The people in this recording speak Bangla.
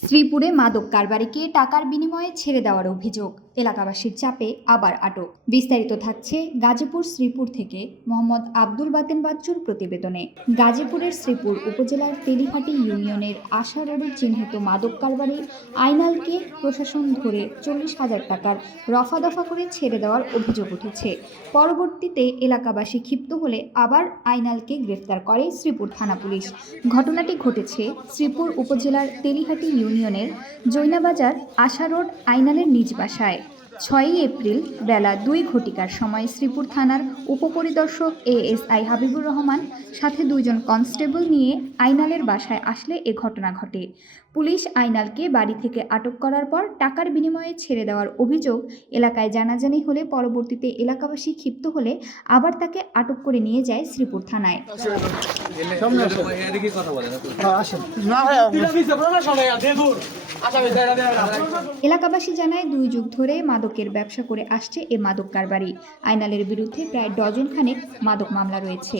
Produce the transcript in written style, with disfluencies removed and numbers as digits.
শ্রীপুরে মাদক কারবারিকে টাকার বিনিময়ে ছেড়ে দেওয়ার অভিযোগ, এলাকাবাসীর চাপে আবার আটক। বিস্তারিত থাকছে গাজীপুর শ্রীপুর থেকে মোহাম্মদ আব্দুল বাতেন বাচ্চুর প্রতিবেদনে। গাজীপুরের শ্রীপুর উপজেলার তেলিহাটি ইউনিয়নের আশা রোডে চিহ্নিত মাদক কারবারি আইনালকে প্রশাসন ধরে 40,000 টাকার রফা দফা করে ছেড়ে দেওয়ার অভিযোগ উঠেছে। পরবর্তীতে এলাকাবাসী ক্ষিপ্ত হলে আবার আইনালকে গ্রেফতার করে শ্রীপুর থানা পুলিশ। ঘটনাটি ঘটেছে শ্রীপুর উপজেলার তেলিহাটি ইউনিয়নের জৈনাবাজার আশা রোড আইনালের নিজ বাসায়। 6 এপ্রিল বেলা 2 ঘটিকার সময় শ্রীপুর থানার উপপরিদর্শক এএসআই হাবিবুর রহমান সাথে 2 জন কনস্টেবল নিয়ে আইনালের বাসায় আসলে এ ঘটনা ঘটে। পুলিশ আইনালকে বাড়ি থেকে আটক করার পর টাকার বিনিময়ে ছেড়ে দেওয়ার অভিযোগ এলাকায় জানাজানি হলে পরবর্তীতে এলাকাবাসী ক্ষিপ্ত হলে আবার তাকে আটক করে নিয়ে যায় শ্রীপুর থানায়। এলাকাবাসী জানায় 2 যুগ ধরে মাদকের ব্যবসা করে আসছে এ মাদক কারবারি। আইনালের বিরুদ্ধে প্রায় ডজন খানেক মাদক মামলা রয়েছে।